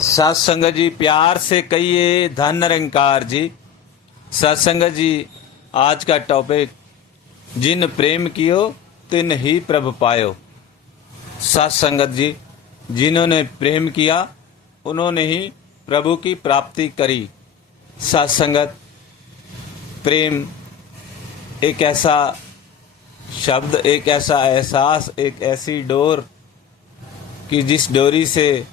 सत्संग जी प्यार से कहिए धन निरंकार जी। सत्संग जी आज का टॉपिक, जिन प्रेम कियो तिन ही प्रभु पायो। सत्संगत जी, जिन्होंने प्रेम किया उन्होंने ही प्रभु की प्राप्ति करी। सत्संगत, प्रेम एक ऐसा शब्द, एक ऐसा एहसास, एक ऐसी डोर कि जिस डोरी से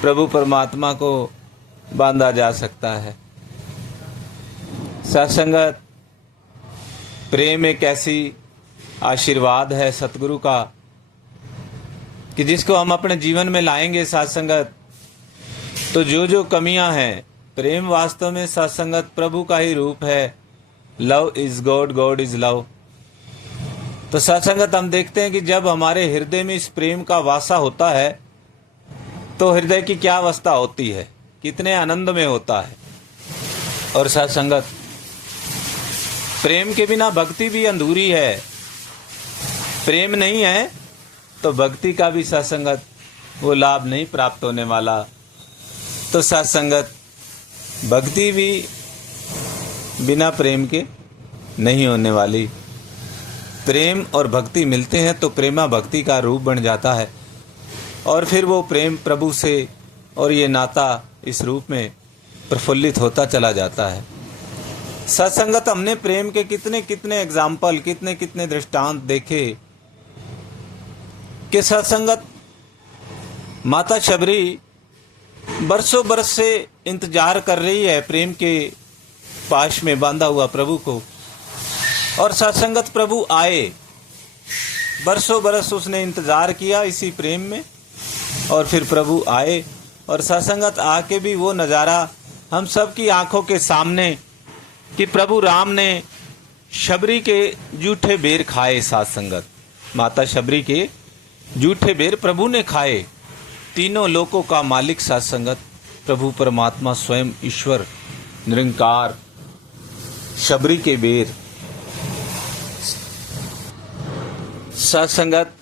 प्रभु परमात्मा को बांधा जा सकता है। सत्संगत, प्रेम एक ऐसी आशीर्वाद है सतगुरु का कि जिसको हम अपने जीवन में लाएंगे सत्संगत, तो जो जो कमियां हैं, प्रेम वास्तव में सत्संगत प्रभु का ही रूप है। Love is God, God is love. तो सत्संगत, हम देखते हैं कि जब हमारे हृदय में इस प्रेम का वासा होता है तो हृदय की क्या अवस्था होती है, कितने आनंद में होता है। और सत्संगत, प्रेम के बिना भक्ति भी अधूरी है। प्रेम नहीं है तो भक्ति का भी सत्संगत वो लाभ नहीं प्राप्त होने वाला। तो सत्संगत, भक्ति भी बिना प्रेम के नहीं होने वाली। प्रेम और भक्ति मिलते हैं तो प्रेमा भक्ति का रूप बन जाता है, और फिर वो प्रेम प्रभु से और ये नाता इस रूप में प्रफुल्लित होता चला जाता है। सत्संगत, हमने प्रेम के कितने कितने एग्जाम्पल, कितने कितने दृष्टांत देखे कि सत्संगत माता शबरी बरसों बरस से इंतजार कर रही है प्रेम के पाश में बांधा हुआ प्रभु को, और सत्संगत प्रभु आए। बरसों बरस उसने इंतजार किया इसी प्रेम में, और फिर प्रभु आए। और सत्संगत, आके भी वो नज़ारा हम सब की आंखों के सामने कि प्रभु राम ने शबरी के जूठे बेर खाए। सत्संगत, माता शबरी के जूठे बेर प्रभु ने खाए। तीनों लोकों का मालिक सत्संगत प्रभु परमात्मा स्वयं ईश्वर निरंकार शबरी के बेर। सत्संगत,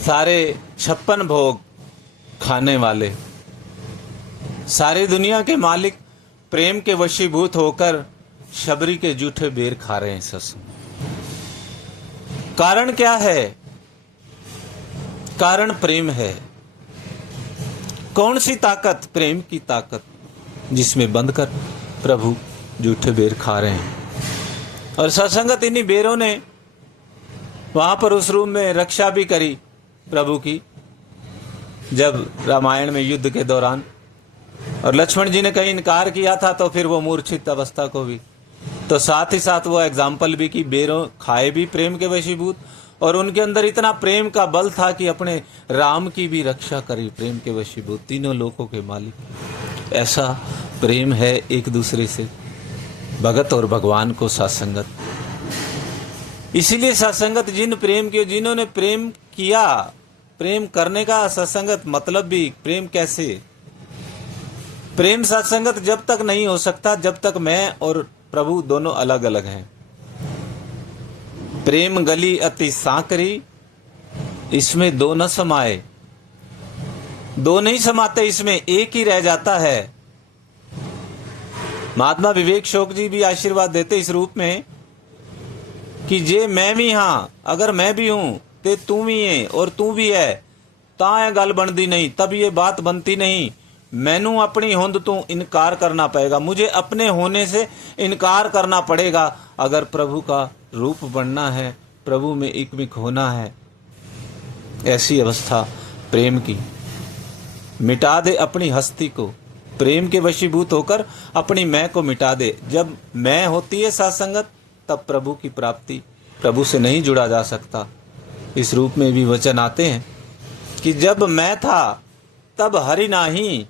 सारे 56 भोग खाने वाले, सारी दुनिया के मालिक प्रेम के वशीभूत होकर शबरी के जूठे बेर खा रहे हैं। सत्संग, कारण क्या है? कारण प्रेम है। कौन सी ताकत? प्रेम की ताकत, जिसमें बंद कर प्रभु जूठे बेर खा रहे हैं। और सत्संगत, इन्हीं बेरों ने वहां पर उस रूम में रक्षा भी करी प्रभु की, जब रामायण में युद्ध के दौरान, और लक्ष्मण जी ने कहीं इनकार किया था तो फिर वो मूर्छित अवस्था को भी, तो साथ ही साथ वो एग्जाम्पल भी कि बेरों खाए भी प्रेम के वशीभूत, और उनके अंदर इतना प्रेम का बल था कि अपने राम की भी रक्षा करी प्रेम के वशीभूत, तीनों लोकों के मालिक। ऐसा प्रेम है एक दूसरे से भगत और भगवान को सत्संगत। इसीलिए सत्संगत, जिन प्रेम किया, जिन्होंने प्रेम किया, प्रेम करने का सत्संगत मतलब भी प्रेम कैसे? प्रेम सत्संगत जब तक नहीं हो सकता जब तक मैं और प्रभु दोनों अलग अलग हैं। प्रेम गली अति सांकरी, इसमें दो न समाए। दो नहीं समाते, इसमें एक ही रह जाता है। महात्मा विवेक शोक जी भी आशीर्वाद देते इस रूप में कि जे मैं भी हाँ, अगर मैं भी हूं ते तू भी है और तू भी है, ता गल बनती नहीं, तब ये बात बनती नहीं। मैनू अपनी होंद तो इनकार करना पड़ेगा, मुझे अपने होने से इनकार करना पड़ेगा अगर प्रभु का रूप बनना है, प्रभु में एकमिक होना है। ऐसी अवस्था प्रेम की। मिटा दे अपनी हस्ती को, प्रेम के वशीभूत होकर अपनी मैं को मिटा दे। जब मैं होती है सत्संगत, तब प्रभु की प्राप्ति, प्रभु से नहीं जुड़ा जा सकता। इस रूप में भी वचन आते हैं कि जब मैं था तब हरि नाही,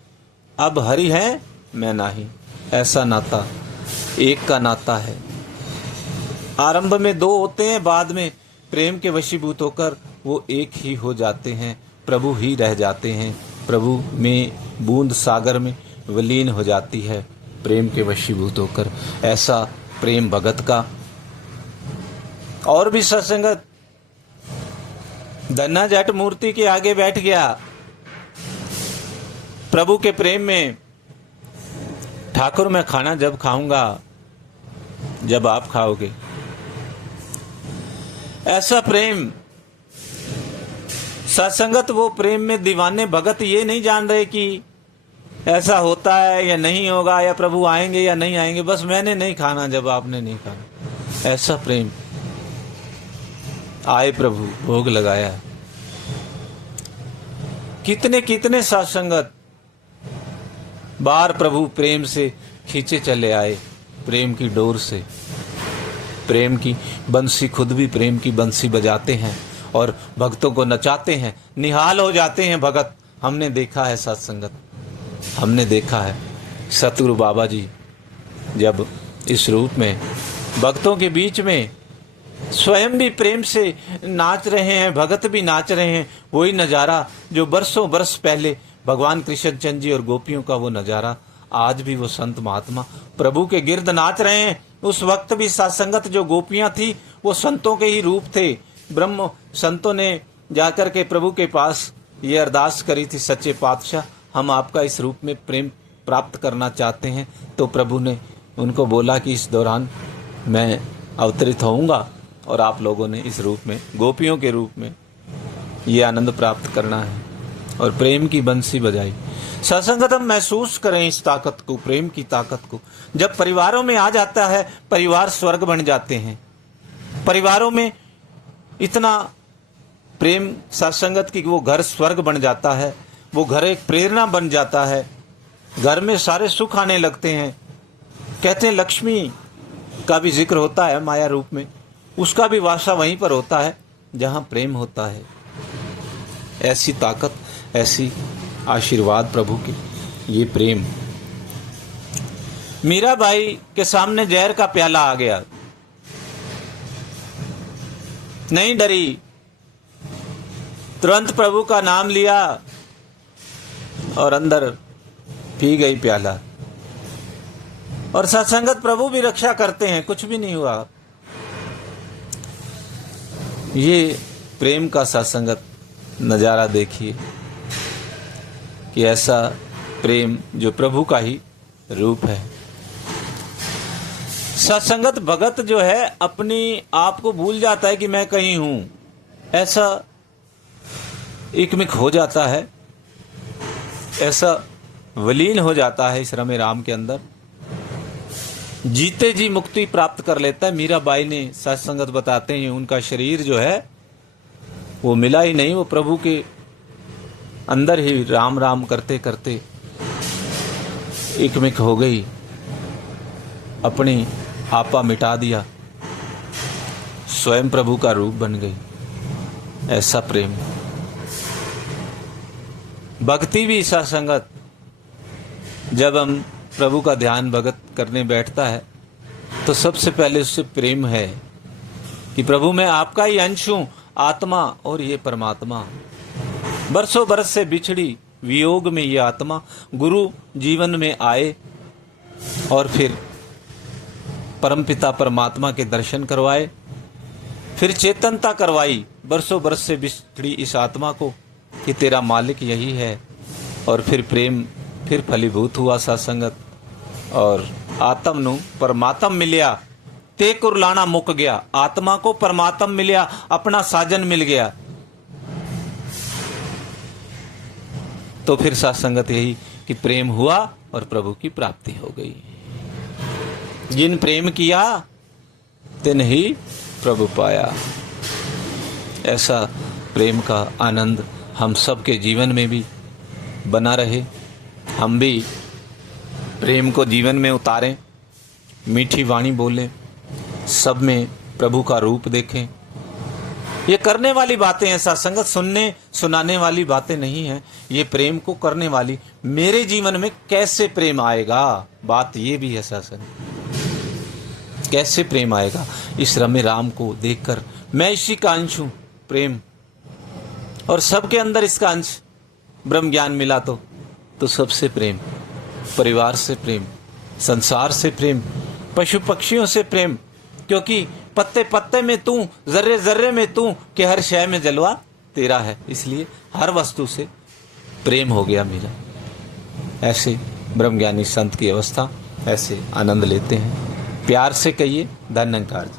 अब हरि है मैं नाही। ऐसा नाता एक का नाता है। आरंभ में दो होते हैं, बाद में प्रेम के वशीभूत होकर वो एक ही हो जाते हैं, प्रभु ही रह जाते हैं। प्रभु में बूंद सागर में विलीन हो जाती है प्रेम के वशीभूत होकर। ऐसा प्रेम भगत का। और भी सत्संगत, धन्ना जट मूर्ति के आगे बैठ गया प्रभु के प्रेम में ठाकुर मैं खाना जब खाऊंगा जब आप खाओगे। ऐसा प्रेम सत्संगत, वो प्रेम में दीवाने भगत ये नहीं जान रहे कि ऐसा होता है या नहीं होगा, या प्रभु आएंगे या नहीं आएंगे, बस मैंने नहीं खाना जब आपने नहीं खाना। ऐसा प्रेम, आए प्रभु भोग लगाया। कितने कितने सत्संगत बार प्रभु प्रेम से खींचे चले आए, प्रेम की डोर से। प्रेम की बंसी, खुद भी प्रेम की बंसी बजाते हैं और भक्तों को नचाते हैं, निहाल हो जाते हैं भगत। हमने देखा है सत्संगत, हमने देखा है सतगुरु बाबा जी जब इस रूप में भक्तों के बीच में स्वयं भी प्रेम से नाच रहे हैं, भगत भी नाच रहे हैं। वही नज़ारा जो बरसों बरस पहले भगवान कृष्ण चंद जी और गोपियों का वो नज़ारा, आज भी वो संत महात्मा प्रभु के गिर्द नाच रहे हैं। उस वक्त भी सत्संगत जो गोपियां थी वो संतों के ही रूप थे। ब्रह्म संतों ने जाकर के प्रभु के पास ये अरदास करी थी, सच्चे पातशाह हम आपका इस रूप में प्रेम प्राप्त करना चाहते हैं। तो प्रभु ने उनको बोला कि इस दौरान मैं अवतरित होऊंगा और आप लोगों ने इस रूप में, गोपियों के रूप में ये आनंद प्राप्त करना है। और प्रेम की बंसी बजाई। सत्संगत हम महसूस करें इस ताकत को, प्रेम की ताकत को। जब परिवारों में आ जाता है, परिवार स्वर्ग बन जाते हैं। परिवारों में इतना प्रेम सत्संगत की वो घर स्वर्ग बन जाता है, वो घर एक प्रेरणा बन जाता है। घर में सारे सुख आने लगते हैं। कहते हैं लक्ष्मी का भी जिक्र होता है माया रूप में, उसका भी वासा वहीं पर होता है जहाँ प्रेम होता है। ऐसी ताकत, ऐसी आशीर्वाद प्रभु के, ये प्रेम। मीराबाई के सामने जहर का प्याला आ गया, नहीं डरी, तुरंत प्रभु का नाम लिया और अंदर पी गई प्याला। और सत्संगत प्रभु भी रक्षा करते हैं, कुछ भी नहीं हुआ। ये प्रेम का सत्संगत नज़ारा देखिए कि ऐसा प्रेम जो प्रभु का ही रूप है। सत्संगत भगत जो है अपनी आप को भूल जाता है कि मैं कहीं हूं, ऐसा एकमिक हो जाता है, ऐसा वलीन हो जाता है इस रमे राम के अंदर, जीते जी मुक्ति प्राप्त कर लेता है। मीराबाई ने सत्संगत बताते हैं उनका शरीर जो है वो मिला ही नहीं, वो प्रभु के अंदर ही राम राम करते करते एकमिक हो गई, अपनी आपा मिटा दिया, स्वयं प्रभु का रूप बन गई। ऐसा प्रेम, भक्ति भी सत्संगत। जब हम प्रभु का ध्यान भगत करने बैठता है तो सबसे पहले उससे प्रेम है कि प्रभु मैं आपका ही अंश हूँ, आत्मा और ये परमात्मा। बरसों बरस से बिछड़ी वियोग में ये आत्मा गुरु जीवन में आए और फिर परमपिता परमात्मा के दर्शन करवाए, फिर चेतनता करवाई बरसों बरस से बिछड़ी इस आत्मा को कि तेरा मालिक यही है। और फिर प्रेम फिर फलीभूत हुआ सत्संगत, और आत्म नु परमात्म मिलिया, ते कुरलाना मुक गया। आत्मा को परमात्म मिलिया, अपना साजन मिल गया। तो फिर सत्संगत यही कि प्रेम हुआ और प्रभु की प्राप्ति हो गई। जिन प्रेम किया तिन ही प्रभु पाया। ऐसा प्रेम का आनंद हम सबके जीवन में भी बना रहे। हम भी प्रेम को जीवन में उतारें, मीठी वाणी बोलें, सब में प्रभु का रूप देखें। ये करने वाली बातें हैं, सत्संगत सुनने सुनाने वाली बातें नहीं हैं, ये प्रेम को करने वाली। मेरे जीवन में कैसे प्रेम आएगा, बात ये भी है सत्संग। कैसे प्रेम आएगा इस रमे राम को देखकर, मैं इसी का अंश हूँ प्रेम, और सबके अंदर इसका अंश ब्रह्म ज्ञान मिला तो सबसे प्रेम, परिवार से प्रेम, संसार से प्रेम, पशु पक्षियों से प्रेम, क्योंकि पत्ते पत्ते में तू, जर्रे जर्रे में तू, कि हर शय में जलवा तेरा है। इसलिए हर वस्तु से प्रेम हो गया मेरा। ऐसे ब्रह्मज्ञानी संत की अवस्था, ऐसे आनंद लेते हैं। प्यार से कहिए धन्यकार।